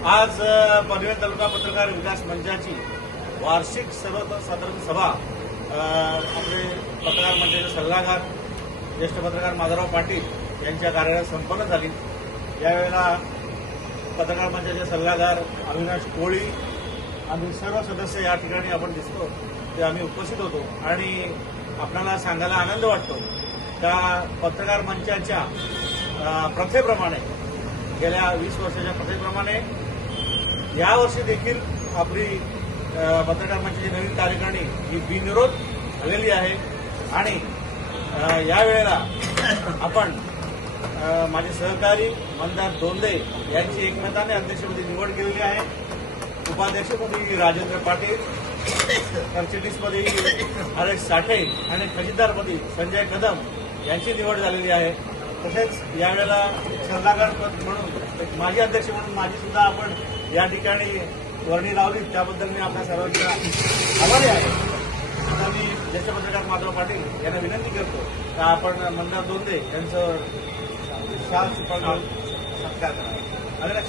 आज पनवेल तालुका पत्रकार विकास मंचाची वार्षिक सर्वसाधारण सभा आपले पत्रकार मंचाचे सल्लागार ज्येष्ठ पत्रकार माधवराव पाटील यांच्या कार्यालयात संपन्न झाली. यावेळेला पत्रकार मंचाचे सल्लागार अविनाश कोळी आम्ही सर्व सदस्य या ठिकाणी आपण दिसतो ते आम्ही उपस्थित होतो आणि आपल्याला सांगायला आनंद वाटतो. त्या पत्रकार मंचाच्या प्रथेप्रमाणे गेल्या वीस वर्षाच्या प्रथेप्रमाणे यावर्षी देखील आपली अ, पत्रकार मंचाची नवीन कार्यकारिणी ही बिनविरोध झालेली आहे. आणि या यावेळेला आपण माझे सहकारी मंदार दोंदे यांची एकमताने अध्यक्षपदी निवड केलेली आहे. उपाध्यक्षपदी राजेंद्र पाटील सरचिटणीसपदी हरेश साठे आणि खजिनदारपदी संजय कदम यांची निवड झालेली आहे. तसेच यावेळेला सल्लागार पद म्हणून माजी अध्यक्ष म्हणून माझी सुद्धा आपण या ठिकाणी वर्णी लावली त्याबद्दल मी आपल्या सर्वांना आभारी आहे. आता मी ज्येष्ठ पत्रकार माधव पाटील यांना विनंती करतो का आपण मंदार दोंदे यांचं शाल सुपाल सत्कार करा